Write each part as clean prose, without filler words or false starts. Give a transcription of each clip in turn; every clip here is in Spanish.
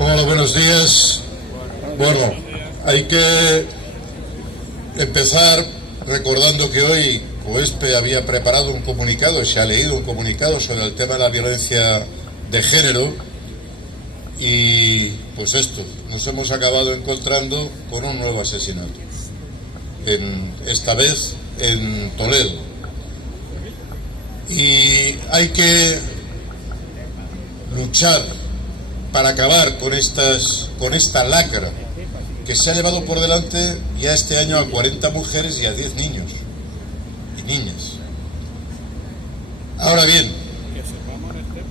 Hola, buenos días. Bueno, hay que empezar recordando que hoy COESPE había preparado un comunicado, se ha leído un comunicado sobre el tema de la violencia de género y pues esto, nos hemos acabado encontrando con un nuevo asesinato, esta vez en Toledo. Y hay que luchar para acabar con esta lacra que se ha llevado por delante ya este año a 40 mujeres y a 10 niños y niñas. Ahora bien,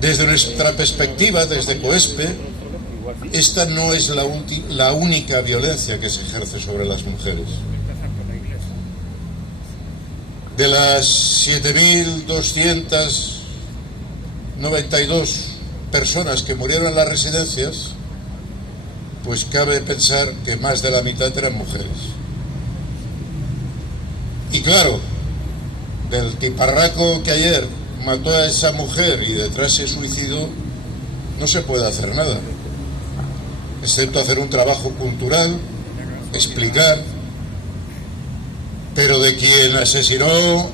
desde nuestra perspectiva, desde COESPE, esta no es la única violencia que se ejerce sobre las mujeres. De las 7.292 personas que murieron en las residencias, pues cabe pensar que más de la mitad eran mujeres. Y claro, del tiparraco que ayer mató a esa mujer y detrás se suicidó, no se puede hacer nada, excepto hacer un trabajo cultural, explicar, pero de quien asesinó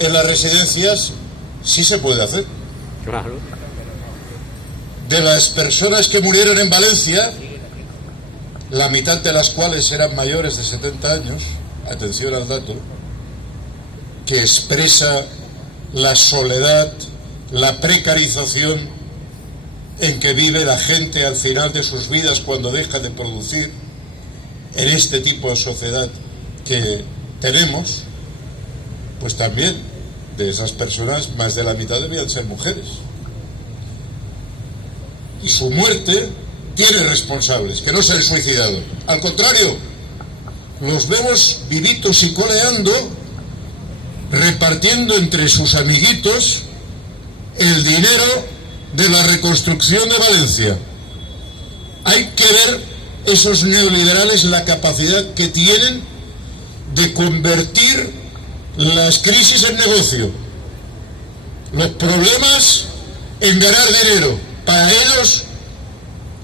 en las residencias sí se puede hacer. Claro. De las personas que murieron en Valencia, la mitad de las cuales eran mayores de 70 años, atención al dato, que expresa la soledad, la precarización en que vive la gente al final de sus vidas cuando deja de producir en este tipo de sociedad que tenemos, pues también de esas personas más de la mitad debían ser mujeres. Y su muerte tiene responsables, que no se han suicidado. Al contrario, los vemos vivitos y coleando, repartiendo entre sus amiguitos el dinero de la reconstrucción de Valencia. Hay que ver esos neoliberales la capacidad que tienen de convertir las crisis en negocio, los problemas en ganar dinero para ellos,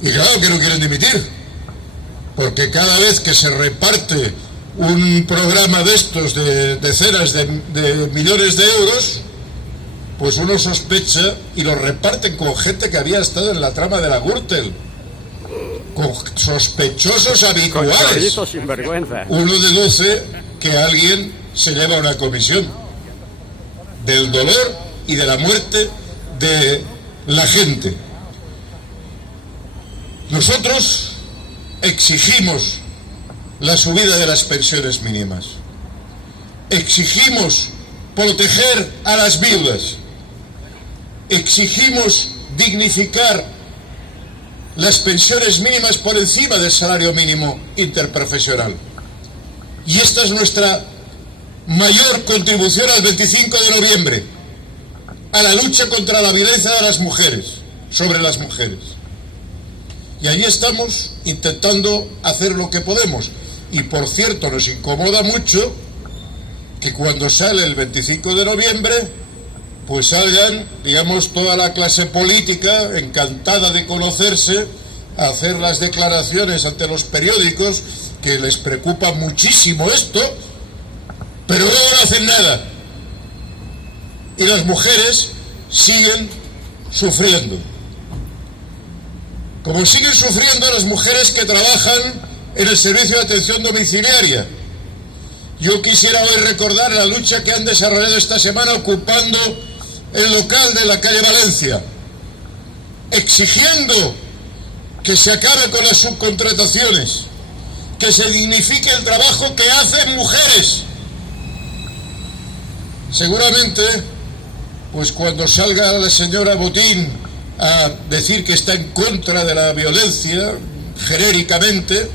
y claro que no quieren dimitir, porque cada vez que se reparte un programa de estos de decenas de millones de euros, pues uno sospecha y lo reparten con gente que había estado en la trama de la Gürtel, con sospechosos habituales. Con sinvergüenza. Uno deduce que alguien se lleva una comisión del dolor y de la muerte de la gente. Nosotros exigimos la subida de las pensiones mínimas, exigimos proteger a las viudas, exigimos dignificar las pensiones mínimas por encima del salario mínimo interprofesional. Y esta es nuestra mayor contribución al 25 de noviembre, a la lucha contra la violencia de las mujeres, sobre las mujeres. Y allí estamos intentando hacer lo que podemos. Y por cierto, nos incomoda mucho que cuando sale el 25 de noviembre, pues salgan, digamos, toda la clase política encantada de conocerse, a hacer las declaraciones ante los periódicos, que les preocupa muchísimo esto, pero luego no hacen nada. Y las mujeres siguen sufriendo. Como siguen sufriendo las mujeres que trabajan en el servicio de atención domiciliaria. Yo quisiera hoy recordar la lucha que han desarrollado esta semana ocupando el local de la calle Valencia, exigiendo que se acabe con las subcontrataciones, que se dignifique el trabajo que hacen mujeres. Seguramente, pues cuando salga la señora Botín a decir que está en contra de la violencia, genéricamente,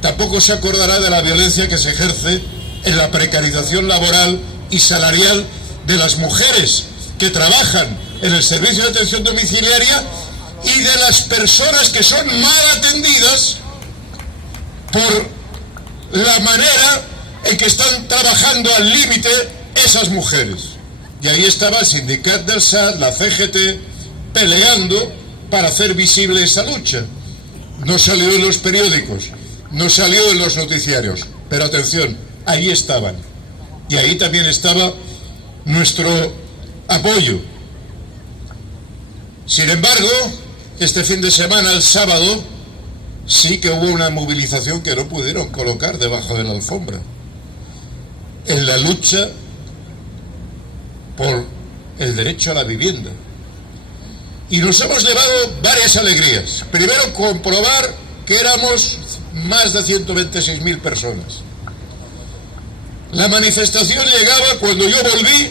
tampoco se acordará de la violencia que se ejerce en la precarización laboral y salarial de las mujeres que trabajan en el servicio de atención domiciliaria y de las personas que son mal atendidas por la manera en que están trabajando al límite esas mujeres. Y ahí estaba el sindicato del SAT, la CGT, peleando para hacer visible esa lucha. No salió en los periódicos, no salió en los noticiarios, pero atención, ahí estaban. Y ahí también estaba nuestro apoyo. Sin embargo, este fin de semana, el sábado, sí que hubo una movilización que no pudieron colocar debajo de la alfombra, en la lucha por el derecho a la vivienda. Y nos hemos llevado varias alegrías. Primero, comprobar que éramos más de 126.000 personas. La manifestación llegaba cuando yo volví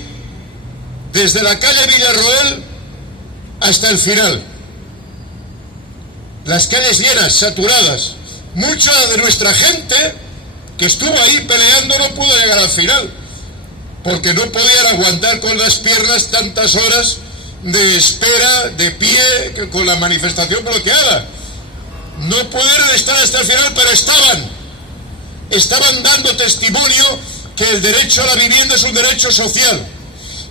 desde la calle Villarroel hasta el final. Las calles llenas, saturadas. Mucha de nuestra gente que estuvo ahí peleando no pudo llegar al final, porque no podían aguantar con las piernas tantas horas de espera, de pie, con la manifestación bloqueada. No pudieron estar hasta el final, pero estaban dando testimonio que el derecho a la vivienda es un derecho social.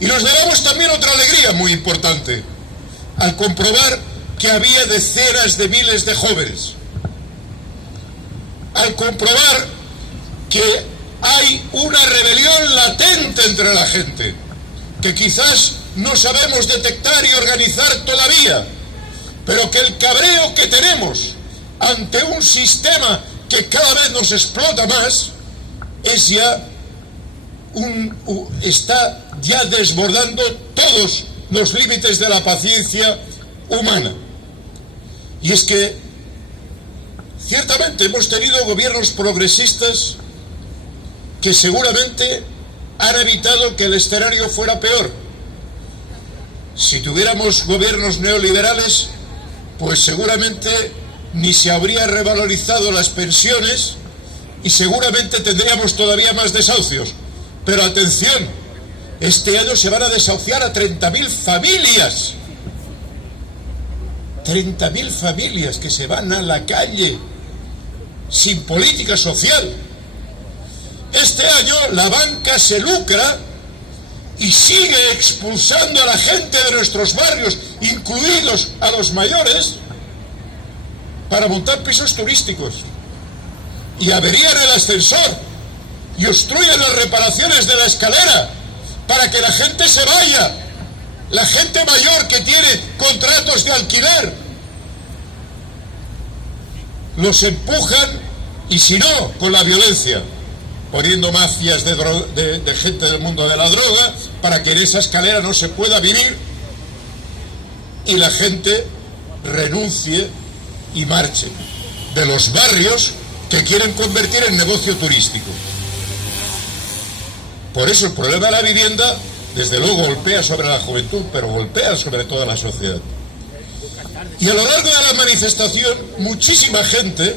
Y nos llevamos también otra alegría muy importante, al comprobar que había decenas de miles de jóvenes, al comprobar que hay una rebelión latente entre la gente, que quizás no sabemos detectar y organizar todavía, pero que el cabreo que tenemos ante un sistema que cada vez nos explota más es ya está ya desbordando todos los límites de la paciencia humana. Y es que ciertamente hemos tenido gobiernos progresistas que seguramente han evitado que el escenario fuera peor. Si tuviéramos gobiernos neoliberales, pues seguramente ni se habría revalorizado las pensiones y seguramente tendríamos todavía más desahucios. Pero atención, este año se van a desahuciar a 30.000 familias. 30.000 familias que se van a la calle sin política social. Este año la banca se lucra y sigue expulsando a la gente de nuestros barrios, incluidos a los mayores, para montar pisos turísticos. Y averían el ascensor y obstruyen las reparaciones de la escalera para que la gente se vaya. La gente mayor que tiene contratos de alquiler, los empujan, y si no, con la violencia, poniendo mafias de gente del mundo de la droga para que en esa escalera no se pueda vivir y la gente renuncie y marche de los barrios que quieren convertir en negocio turístico. Por eso el problema de la vivienda, desde luego, golpea sobre la juventud, pero golpea sobre toda la sociedad. Y a lo largo de la manifestación, muchísima gente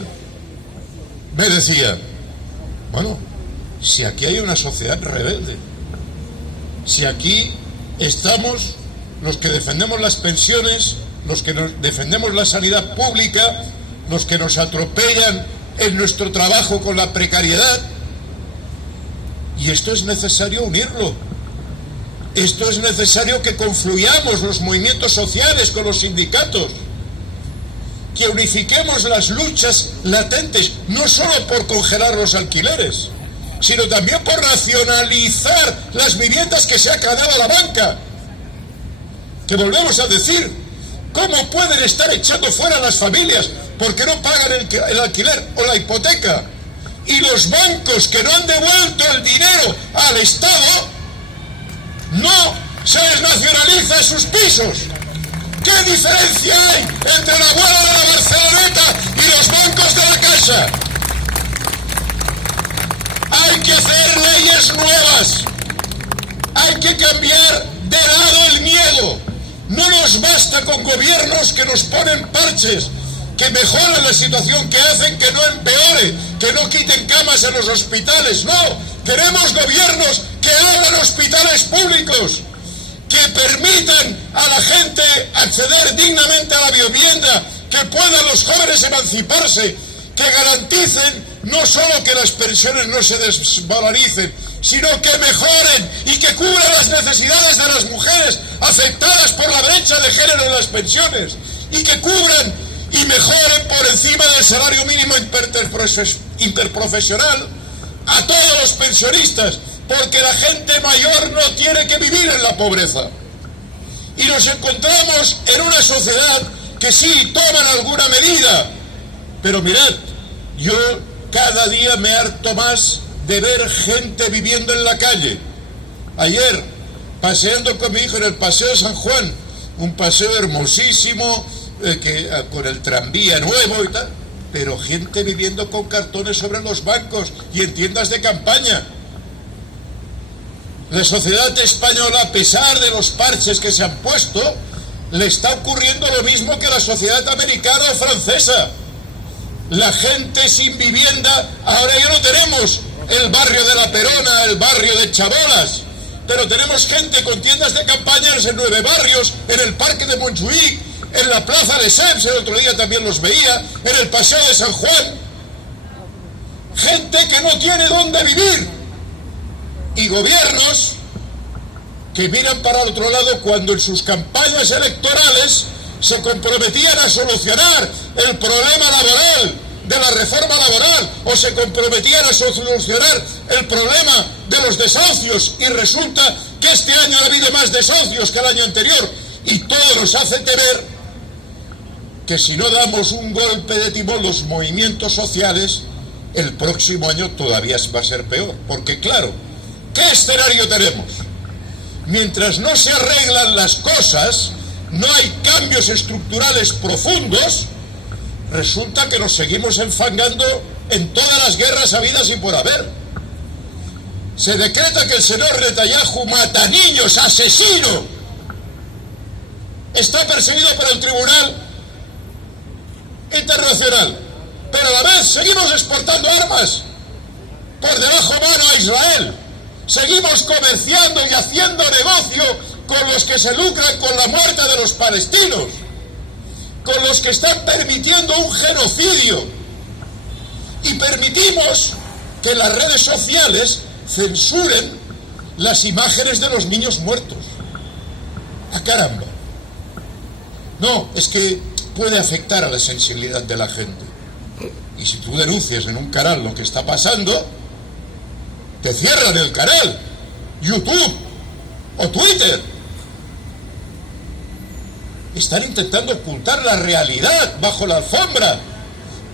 me decía, bueno, si aquí hay una sociedad rebelde, si aquí estamos los que defendemos las pensiones, los que defendemos la sanidad pública, los que nos atropellan en nuestro trabajo con la precariedad, y esto es necesario unirlo. Esto es necesario que confluyamos los movimientos sociales con los sindicatos, que unifiquemos las luchas latentes, no solo por congelar los alquileres, sino también por nacionalizar las viviendas que se ha quedado la banca. Que volvemos a decir, ¿cómo pueden estar echando fuera a las familias porque no pagan el alquiler o la hipoteca? Y los bancos que no han devuelto el dinero al Estado, no se les nacionaliza sus pisos. ¿Qué diferencia hay entre la abuela de la Barceloneta y los bancos de la Caixa? Hay que hacer leyes nuevas. Hay que cambiar de lado el miedo. No nos basta con gobiernos que nos ponen parches, que mejoren la situación, que hacen que no empeore, que no quiten camas en los hospitales. No, queremos gobiernos que hagan hospitales públicos, que permitan a la gente acceder dignamente a la vivienda, que puedan los jóvenes emanciparse, que garanticen no solo que las pensiones no se desvaloricen, sino que mejoren y que cubran las necesidades de las mujeres afectadas por la brecha de género en las pensiones, y que cubran y mejoren por encima del salario mínimo interprofesional a todos los pensionistas, porque la gente mayor no tiene que vivir en la pobreza. Y nos encontramos en una sociedad que sí toman alguna medida, pero mirad, yo cada día me harto más de ver gente viviendo en la calle. Ayer, paseando con mi hijo en el Paseo de San Juan, un paseo hermosísimo, con el tranvía nuevo y tal, pero gente viviendo con cartones sobre los bancos y en tiendas de campaña. La sociedad española, a pesar de los parches que se han puesto, le está ocurriendo lo mismo que la sociedad americana o francesa. La gente sin vivienda, ahora ya no tenemos el barrio de La Perona, el barrio de Chabolas, pero tenemos gente con tiendas de campaña en 9 barrios, en el parque de Montjuïc, en la plaza de Sens, el otro día también los veía, en el Paseo de San Juan. Gente que no tiene dónde vivir. Y gobiernos que miran para el otro lado cuando en sus campañas electorales se comprometían a solucionar el problema laboral de la reforma laboral, o se comprometían a solucionar el problema de los desahucios, y resulta que este año ha habido más desahucios que el año anterior, y todo nos hace temer que si no damos un golpe de timón los movimientos sociales, el próximo año todavía va a ser peor, porque claro, ¿qué escenario tenemos? Mientras no se arreglan las cosas, no hay cambios estructurales profundos, resulta que nos seguimos enfangando en todas las guerras habidas y por haber. Se decreta que el señor Netanyahu, mata niños, asesino, está perseguido por el Tribunal Internacional, pero a la vez seguimos exportando armas por debajo mano a Israel. Seguimos comerciando y haciendo negocio con los que se lucran con la muerte de los palestinos, con los que están permitiendo un genocidio, y permitimos que las redes sociales censuren las imágenes de los niños muertos. ¡Ah, caramba! No, es que puede afectar a la sensibilidad de la gente. Y si tú denuncias en un canal lo que está pasando, te cierran el canal, YouTube o Twitter. Están intentando ocultar la realidad bajo la alfombra.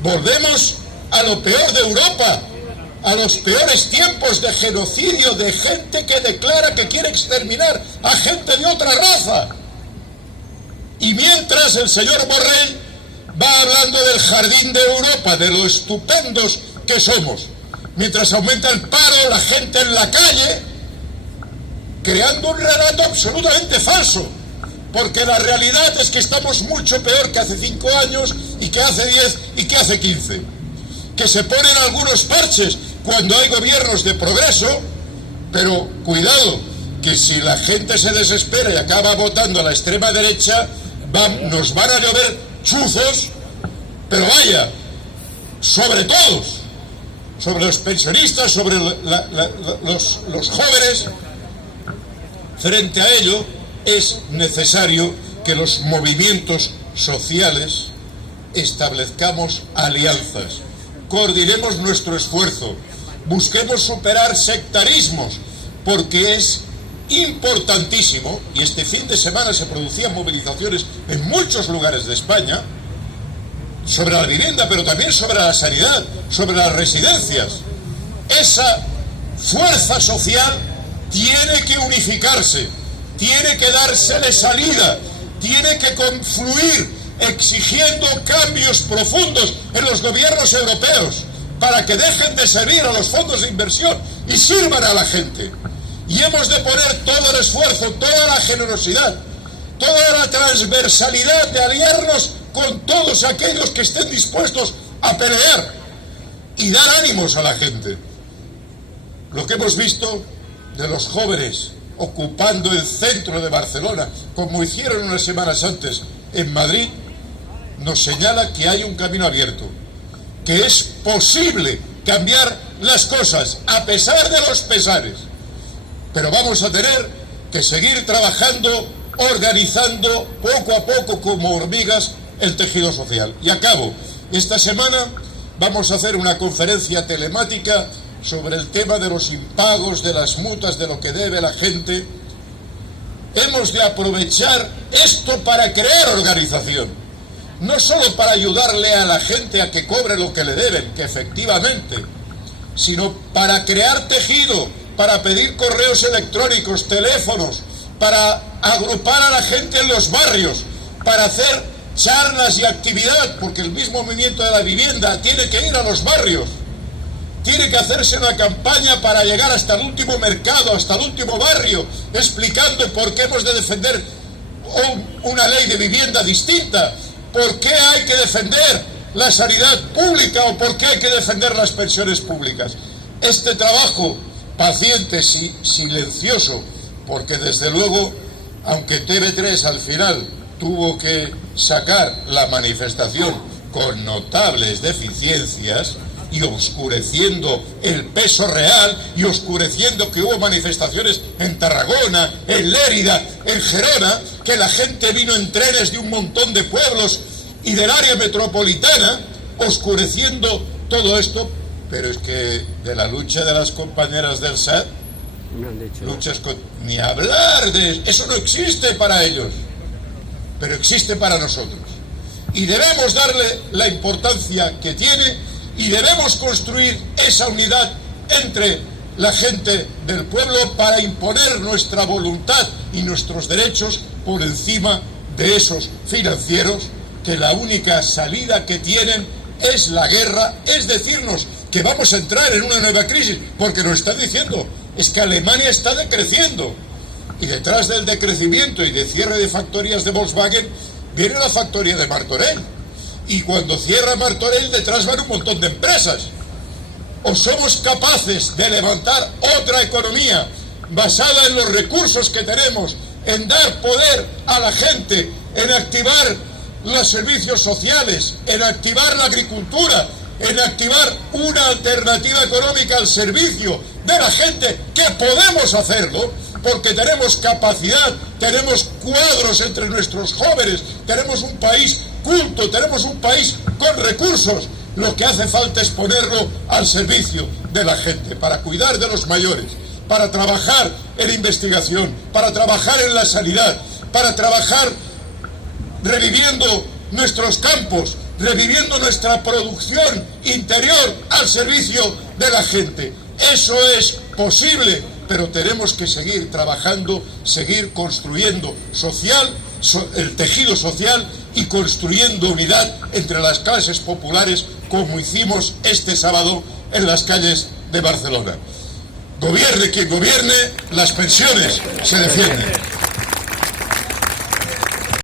Volvemos a lo peor de Europa, a los peores tiempos de genocidio, de gente que declara que quiere exterminar a gente de otra raza. Y mientras el señor Borrell va hablando del jardín de Europa, de lo estupendos que somos, mientras aumenta el paro, la gente en la calle, creando un relato absolutamente falso, porque la realidad es que estamos mucho peor que hace 5 años, y que hace 10 y que hace 15. Que se ponen algunos parches cuando hay gobiernos de progreso, pero cuidado, que si la gente se desespera y acaba votando a la extrema derecha, nos van a llover chuzos, pero vaya, sobre todos, sobre los pensionistas, sobre los jóvenes. Frente a ello, es necesario que los movimientos sociales establezcamos alianzas, coordinemos nuestro esfuerzo, busquemos superar sectarismos, porque es importantísimo, y este fin de semana se producían movilizaciones en muchos lugares de España, sobre la vivienda, pero también sobre la sanidad, sobre las residencias. Esa fuerza social tiene que unificarse, tiene que dársele salida, tiene que confluir exigiendo cambios profundos en los gobiernos europeos para que dejen de servir a los fondos de inversión y sirvan a la gente. Y hemos de poner todo el esfuerzo, toda la generosidad, toda la transversalidad de aliarnos con todos aquellos que estén dispuestos a pelear y dar ánimos a la gente. Lo que hemos visto de los jóvenes ocupando el centro de Barcelona, como hicieron unas semanas antes en Madrid, nos señala que hay un camino abierto, que es posible cambiar las cosas, a pesar de los pesares. Pero vamos a tener que seguir trabajando, organizando poco a poco como hormigas el tejido social. Y acabo, esta semana vamos a hacer una conferencia telemática sobre el tema de los impagos, de las multas, de lo que debe la gente. Hemos de aprovechar esto para crear organización, no solo para ayudarle a la gente a que cobre lo que le deben, que efectivamente, sino para crear tejido, para pedir correos electrónicos, teléfonos, para agrupar a la gente en los barrios, para hacer charlas y actividad, porque el mismo movimiento de la vivienda tiene que ir a los barrios. Tiene que hacerse una campaña para llegar hasta el último mercado, hasta el último barrio, explicando por qué hemos de defender una ley de vivienda distinta, por qué hay que defender la sanidad pública o por qué hay que defender las pensiones públicas. Este trabajo paciente, silencioso, porque desde luego, aunque TV3 al final tuvo que sacar la manifestación con notables deficiencias, y oscureciendo el peso real, y oscureciendo que hubo manifestaciones en Tarragona, en Lérida, en Gerona, que la gente vino en trenes de un montón de pueblos y del área metropolitana, oscureciendo todo esto. Pero es que de la lucha de las compañeras del SAT, ni hablar de eso, no existe para ellos, pero existe para nosotros. Y debemos darle la importancia que tiene, y debemos construir esa unidad entre la gente del pueblo para imponer nuestra voluntad y nuestros derechos por encima de esos financieros, que la única salida que tienen es la guerra, es decirnos que vamos a entrar en una nueva crisis, porque nos están diciendo, es que Alemania está decreciendo, y detrás del decrecimiento y de cierre de factorías de Volkswagen viene la factoría de Martorell. Y cuando cierra Martorell, detrás van un montón de empresas. O somos capaces de levantar otra economía basada en los recursos que tenemos, en dar poder a la gente, en activar los servicios sociales, en activar la agricultura, en activar una alternativa económica al servicio de la gente, que podemos hacerlo, porque tenemos capacidad, tenemos cuadros entre nuestros jóvenes, tenemos un país culto, tenemos un país con recursos. Lo que hace falta es ponerlo al servicio de la gente, para cuidar de los mayores, para trabajar en investigación, para trabajar en la sanidad, para trabajar reviviendo nuestros campos, reviviendo nuestra producción interior al servicio de la gente. Eso es posible, pero tenemos que seguir trabajando, seguir construyendo el tejido social y construyendo unidad entre las clases populares, como hicimos este sábado en las calles de Barcelona. Gobierne quien gobierne, las pensiones se defienden.